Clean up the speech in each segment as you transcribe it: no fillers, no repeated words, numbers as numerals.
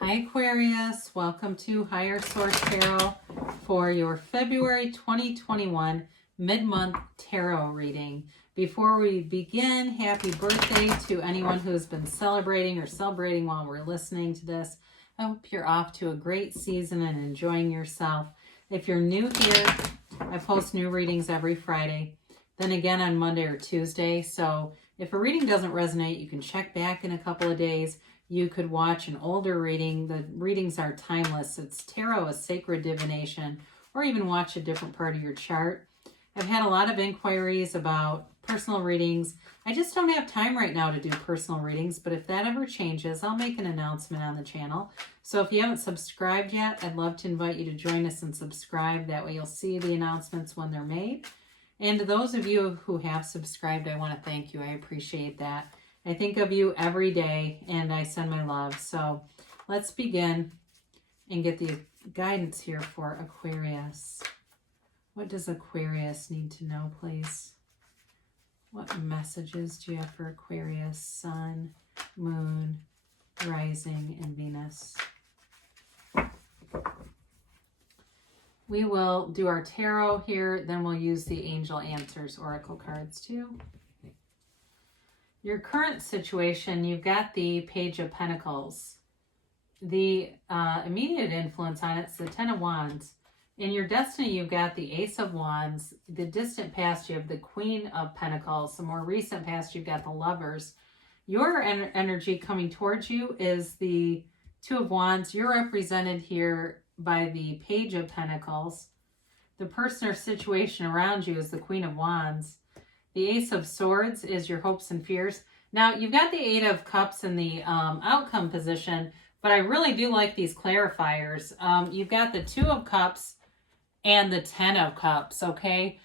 Hi Aquarius, welcome to Higher Source Tarot for your February 2021 mid-month tarot reading. Before we begin, happy birthday to anyone who has been celebrating while we're listening to this. I hope you're off to a great season and enjoying yourself. If you're new here, I post new readings every Friday, then again on Monday or Tuesday. So if a reading doesn't resonate, you can check back in a couple of days. You could watch an older reading. The readings are timeless. It's tarot, a sacred divination, or even watch a different part of your chart. I've had a lot of inquiries about personal readings. I just don't have time right now to do personal readings, but if that ever changes, I'll make an announcement on the channel. So if you haven't subscribed yet, I'd love to invite you to join us and subscribe. That way you'll see the announcements when they're made. And to those of you who have subscribed, I want to thank you. I appreciate that. I think of you every day and I send my love. So let's begin and get the guidance here for Aquarius. What does Aquarius need to know, please? What messages do you have for Aquarius, Sun, Moon, Rising, and Venus? We will do our tarot here, then we'll use the Angel Answers Oracle cards too. Your current situation, you've got the Page of Pentacles. The immediate influence on it's the Ten of Wands. In your destiny, you've got the Ace of Wands. The distant past, you have the Queen of Pentacles. The more recent past, you've got the Lovers. Your energy coming towards you is the Two of Wands. You're represented here by the Page of Pentacles. The person or situation around you is the Queen of Wands. The Ace of Swords is your hopes and fears. Now, you've got the Eight of Cups in the outcome position, but I really do like these clarifiers. You've got the Two of Cups and the Ten of Cups, okay?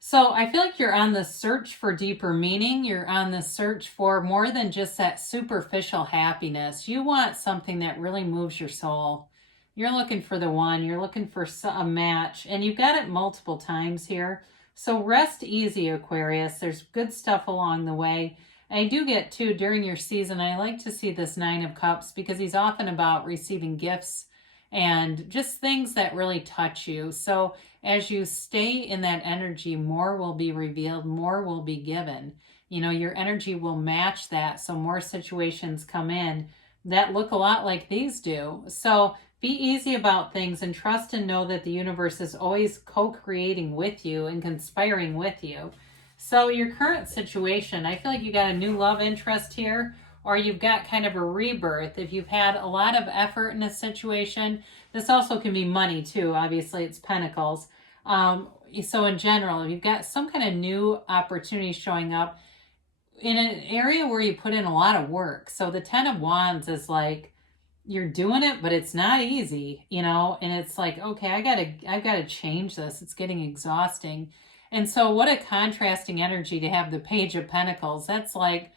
So I feel like you're on the search for deeper meaning. You're on the search for more than just that superficial happiness. You want something that really moves your soul. You're looking for the one. You're looking for a match, and you've got it multiple times here. So rest easy, Aquarius. There's good stuff along the way. I do get, too, during your season, I like to see this Nine of Cups because he's often about receiving gifts and just things that really touch you. So as you stay in that energy, more will be revealed, more will be given. You know, your energy will match that, so more situations come in that look a lot like these do. So be easy about things and trust and know that the universe is always co-creating with you and conspiring with you. So your current situation, I feel like you got a new love interest here, or you've got kind of a rebirth. If you've had a lot of effort in a situation, this also can be money too. Obviously, it's Pentacles. So in general, if you've got some kind of new opportunity showing up in an area where you put in a lot of work. So the Ten of Wands is like, you're doing it, but it's not easy, you know, and it's like, okay, I've got to change this. It's getting exhausting. And so what a contrasting energy to have the Page of Pentacles. That's like,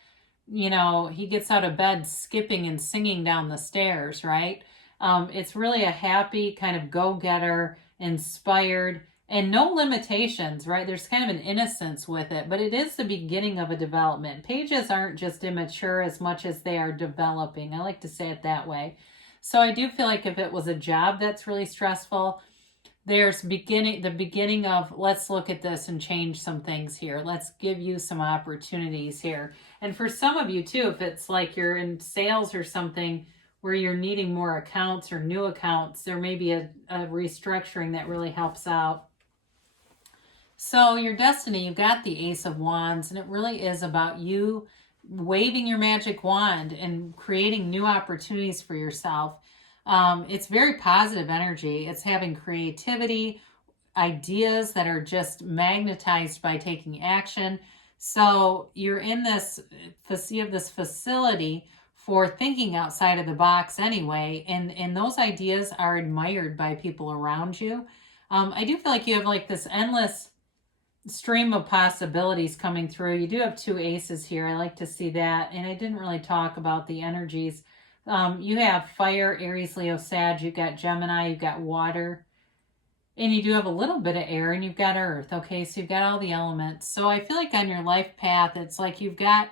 you know, he gets out of bed skipping and singing down the stairs, right? It's really a happy kind of go-getter, inspired, and no limitations, right? There's kind of an innocence with it, but it is the beginning of a development. Pages aren't just immature as much as they are developing. I like to say it that way. So I do feel like if it was a job that's really stressful, there's the beginning of, let's look at this and change some things here. Let's give you some opportunities here. And for some of you too, if it's like you're in sales or something where you're needing more accounts or new accounts, there may be a restructuring that really helps out. So your destiny, you've got the Ace of Wands, and it really is about you waving your magic wand and creating new opportunities for yourself. It's very positive energy. It's having creativity, ideas that are just magnetized by taking action. So you're in this, you have this facility for thinking outside of the box anyway, and those ideas are admired by people around you. I do feel like you have like this endless stream of possibilities coming through. You do have two aces here. I like to see that. And I didn't really talk about the energies. You have fire, Aries, Leo, Sag. You've got Gemini. You've got water. And you do have a little bit of air, and you've got earth. Okay, so you've got all the elements. So I feel like on your life path, it's like you've got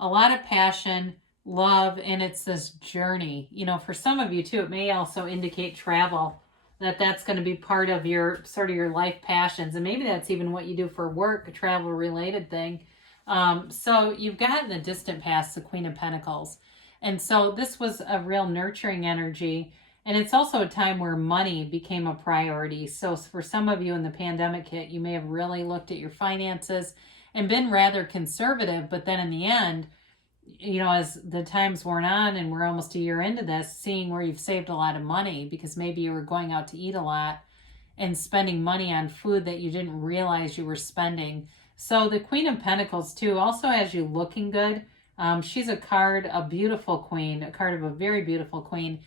a lot of passion, love, and it's this journey. You know, for some of you too, it may also indicate travel, that's going to be part of your sort of your life passions. And maybe that's even what you do for work, a travel related thing. So you've got in the distant past the Queen of Pentacles. And so this was a real nurturing energy. And it's also a time where money became a priority. So for some of you in the pandemic hit, you may have really looked at your finances and been rather conservative. But then in the end, you know, as the time's worn on and we're almost a year into this, seeing where you've saved a lot of money because maybe you were going out to eat a lot and spending money on food that you didn't realize you were spending. So the Queen of Pentacles too also has you looking good. She's a card, a beautiful queen, a card of a very beautiful queen.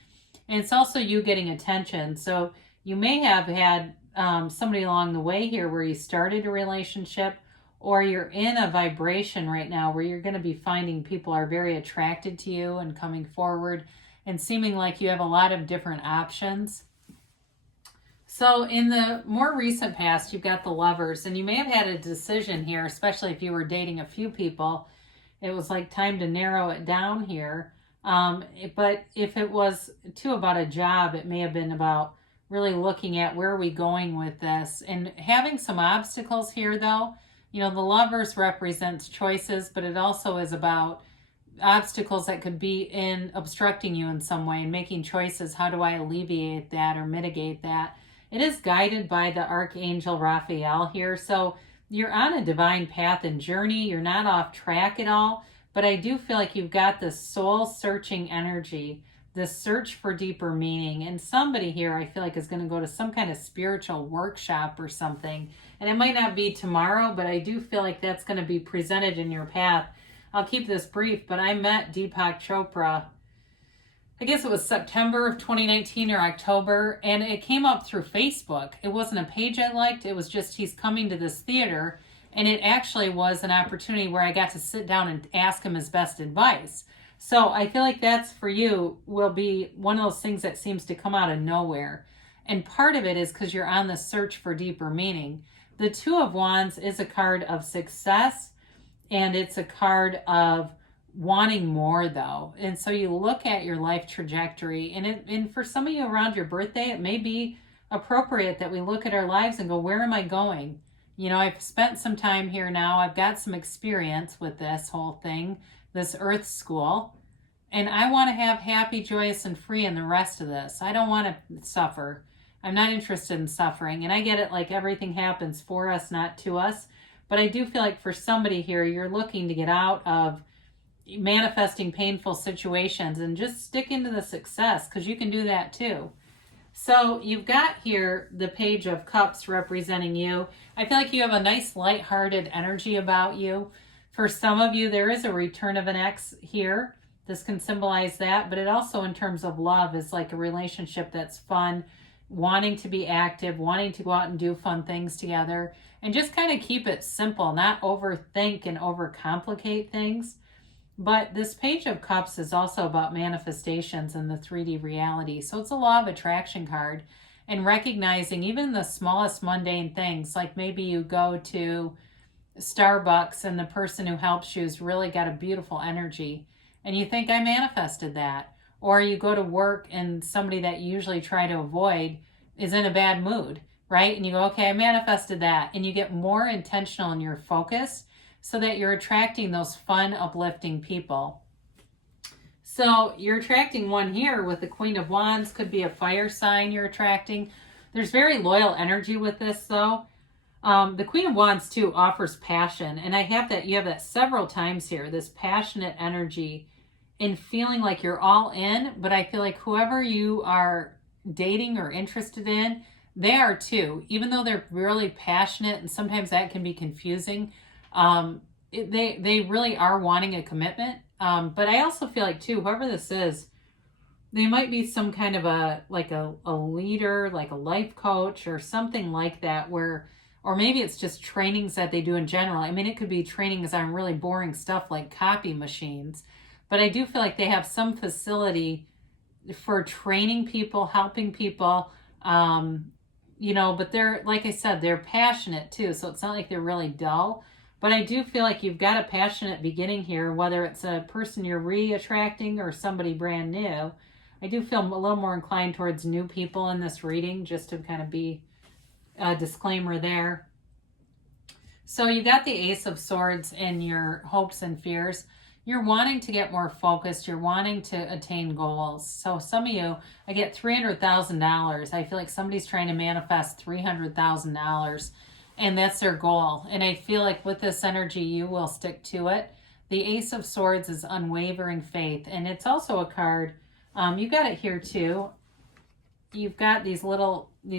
And it's also you getting attention. So you may have had somebody along the way here where you started a relationship, or you're in a vibration right now where you're going to be finding people are very attracted to you and coming forward and seeming like you have a lot of different options. So in the more recent past, you've got the Lovers, and you may have had a decision here, especially if you were dating a few people. It was like time to narrow it down here. But if it was too about a job, it may have been about really looking at where are we going with this and having some obstacles here though. You know, the Lovers represents choices, but it also is about obstacles that could be in obstructing you in some way and making choices. How do I alleviate that or mitigate that? It is guided by the Archangel Raphael here. So you're on a divine path and journey. You're not off track at all, but I do feel like you've got this soul searching energy, this search for deeper meaning. And somebody here I feel like is going to go to some kind of spiritual workshop or something. And it might not be tomorrow, but I do feel like that's going to be presented in your path. I'll keep this brief, but I met Deepak Chopra, I guess it was September of 2019 or October, and it came up through Facebook. It wasn't a page I liked. It was just he's coming to this theater, and it actually was an opportunity where I got to sit down and ask him his best advice. So I feel like that's for you will be one of those things that seems to come out of nowhere. And part of it is because you're on the search for deeper meaning. The Two of Wands is a card of success, and it's a card of wanting more though. And so you look at your life trajectory, and for some of you around your birthday, it may be appropriate that we look at our lives and go, where am I going? You know, I've spent some time here now. I've got some experience with this whole thing, this earth school, and I want to have happy, joyous, and free in the rest of this. I don't want to suffer. I'm not interested in suffering. And I get it, like everything happens for us, not to us. But I do feel like for somebody here, you're looking to get out of manifesting painful situations and just stick into the success, because you can do that too. So you've got here the Page of Cups representing you. I feel like you have a nice lighthearted energy about you. For some of you, there is a return of an ex here. This can symbolize that, but it also in terms of love is like a relationship that's fun, wanting to be active, wanting to go out and do fun things together, and just kind of keep it simple, not overthink and overcomplicate things. But this Page of Cups is also about manifestations in the 3D reality. So it's a law of attraction card, and recognizing even the smallest mundane things, like maybe you go to Starbucks and the person who helps you has really got a beautiful energy and you think, I manifested that. Or you go to work and somebody that you usually try to avoid is in a bad mood, right? And you go, okay, I manifested that. And you get more intentional in your focus so that you're attracting those fun, uplifting people. So you're attracting one here with the Queen of Wands. Could be a fire sign you're attracting. There's very loyal energy with this though. The Queen of Wands too offers passion. And I have that, you have that several times here, this passionate energy and feeling like you're all in. But I feel like whoever you are dating or interested in, they are too. Even though they're really passionate, and sometimes that can be confusing, they really are wanting a commitment. But I also feel like too, whoever this is, they might be some kind of a leader, like a life coach or something like that, where, or maybe it's just trainings that they do in general. I mean, it could be trainings on really boring stuff like copy machines, but I do feel like they have some facility for training people, helping people, you know, but they're, like I said, they're passionate too. So it's not like they're really dull, But I do feel like you've got a passionate beginning here, whether it's a person you're re-attracting or somebody brand new. I do feel a little more inclined towards new people in this reading, just to kind of be a disclaimer there. So you got the Ace of Swords in your hopes and fears. You're wanting to get more focused. You're wanting to attain goals. So some of you, I get $300,000. I feel like somebody's trying to manifest $300,000, and that's their goal. And I feel like with this energy, you will stick to it. The Ace of Swords is unwavering faith, and it's also a card. You got it here too. You've got these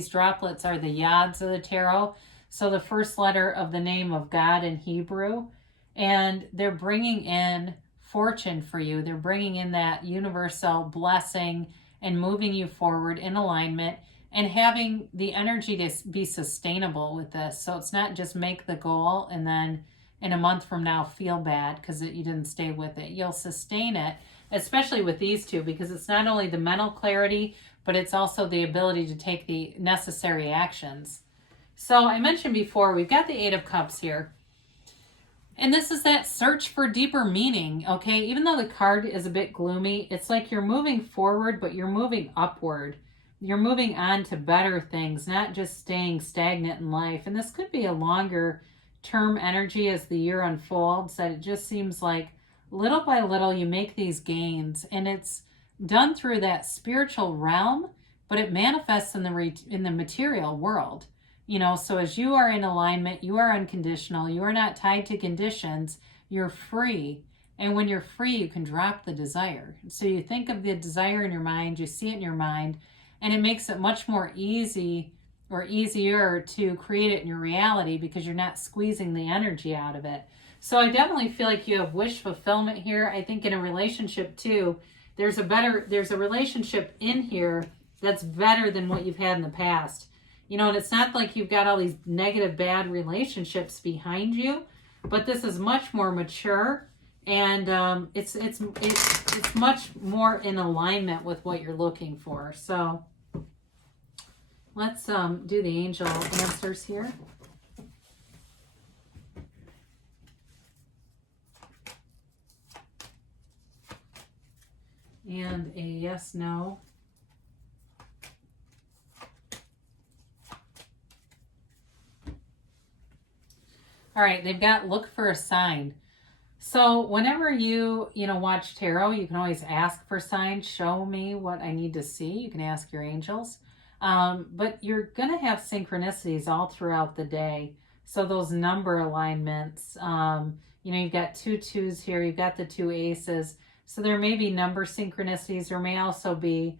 droplets are the yads of the tarot. So the first letter of the name of God in Hebrew. And they're bringing in fortune for you. They're bringing in that universal blessing and moving you forward in alignment and having the energy to be sustainable with this. So it's not just make the goal and then in a month from now feel bad because you didn't stay with it. You'll sustain it, especially with these two, because it's not only the mental clarity, but it's also the ability to take the necessary actions. So I mentioned before, we've got the Eight of Cups here. And this is that search for deeper meaning, okay? Even though the card is a bit gloomy, it's like you're moving forward, but you're moving upward. You're moving on to better things, not just staying stagnant in life. And this could be a longer term energy as the year unfolds, that it just seems like little by little you make these gains. And it's done through that spiritual realm, but it manifests in the material world. You know, so as you are in alignment, you are unconditional, you are not tied to conditions, you're free. And when you're free, you can drop the desire. So you think of the desire in your mind, you see it in your mind, and it makes it much more easy or easier to create it in your reality because you're not squeezing the energy out of it. So I definitely feel like you have wish fulfillment here. I think in a relationship too, there's a relationship in here that's better than what you've had in the past. You know, and it's not like you've got all these negative, bad relationships behind you, but this is much more mature, and it's much more in alignment with what you're looking for. So let's do the angel answers here. And a yes, no. All right, they've got look for a sign. So whenever you watch tarot, you can always ask for signs. Show me what I need to see. You can ask your angels. But you're going to have synchronicities all throughout the day. So those number alignments, you've got 2 2s here. You've got the 2 aces. So there may be number synchronicities. There may also be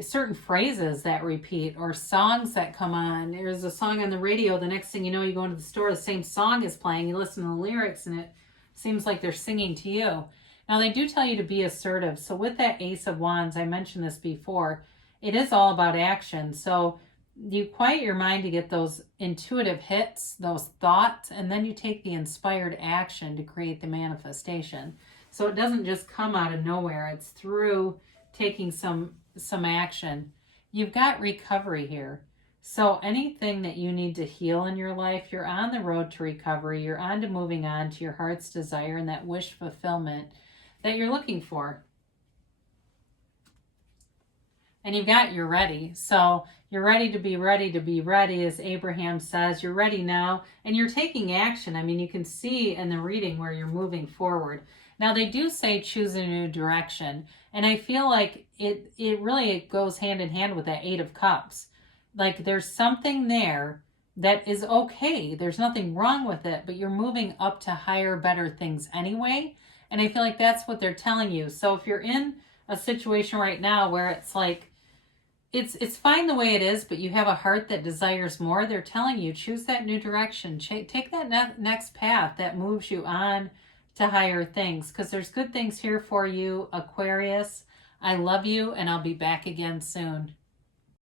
certain phrases that repeat or songs that come on. There's a song on the radio. The next thing you know, you go into the store, the same song is playing. You listen to the lyrics and it seems like they're singing to you. Now, they do tell you to be assertive. So with that Ace of Wands, I mentioned this before, it is all about action. So you quiet your mind to get those intuitive hits, those thoughts, and then you take the inspired action to create the manifestation. So it doesn't just come out of nowhere. It's through taking some action. You've got recovery here. So anything that you need to heal in your life, you're on the road to recovery. You're on to moving on to your heart's desire and that wish fulfillment that you're looking for. And you've got you're ready. So you're ready to be ready, as Abraham says. You're ready now, and you're taking action. I mean, you can see in the reading where you're moving forward. Now, they do say choose a new direction. And I feel like it really goes hand in hand with that Eight of Cups. Like there's something there that is okay. There's nothing wrong with it, but you're moving up to higher, better things anyway. And I feel like that's what they're telling you. So if you're in a situation right now where it's like, it's fine the way it is, but you have a heart that desires more, they're telling you, choose that new direction. Take that next path that moves you on to higher things, because there's good things here for you, Aquarius. I love you, and I'll be back again soon.